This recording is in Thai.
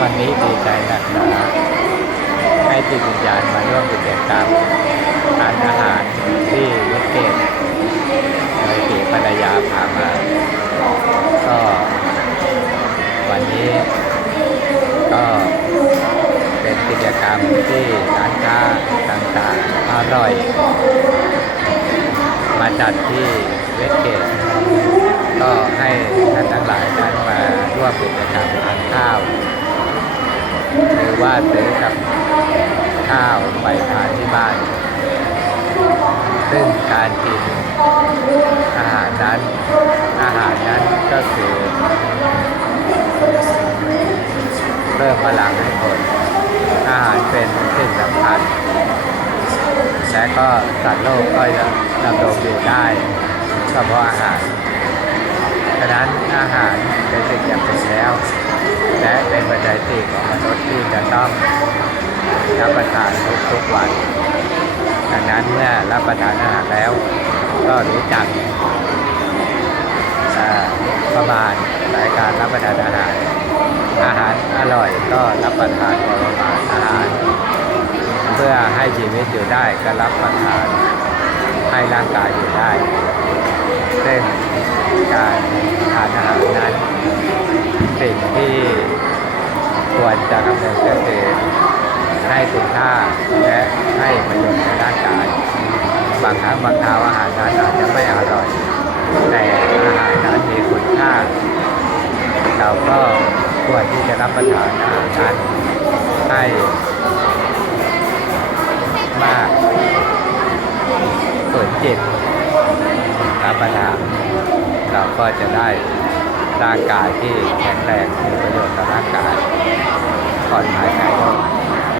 วันนี้ดีใจหนักหนาให้จิตวิญญาณมาร่วมกิจกรรมทานอาหารที่วัดเกตโดยสีภรรยาพามา ก็วันนี้ก็เป็นกิจกรรมที่ร้านค้าต่างๆอร่อย มาจัดที่เวสเกตก็ให้ท่านทั้งหลายนั้นมาร่วมกิจกรรมทานข้าวห รือว่าซื้อกับข้าวไปทานที่บ้าน ซึ่งการกินอาหารนั้นอาหารนั้นก็คือเพิ่มพลังให้คน อาหารเป็นสิ่งสำคัญและก็สัตว์โลกก็จะดำรงอยู่ได้ก็เพราะอาหารฉะนั้นอาหารเป็นสิ่งจำเป็นแล้ว และเป็นปัจจัยสี่ของมนุษย์ที่จ ต้องรับประทานทุกวัน ดังนั้นเมื่อรับประทานอาหารแล้ว ก็รู้จักประมาณในการรับประทานอาหาร อาหารอร่อยก็รับประทานพอประมาณอาหาร เพื่อให้ชีวิตอยู่ได้ก็รับประทานให้ร่างกายอยู่ได้ซึ่งการทานอาหารนั้นสิ่งที่ ควรจะคำเนึงก็คือให้คุณค่าและให้ประโยชน์ในร่างกาย บางครั้งบางคราวอาหารนั้นอาจจะไม่อร่อย แต่อาหารนั้นมีคุณค่า เราก็ควรที่จะรับประทานอาหารนั้นให้มากส่วนจิตรับประทานเราก็จะได้ร่างกายที่แข็งแรงมีประโยชน์ต่อร่าง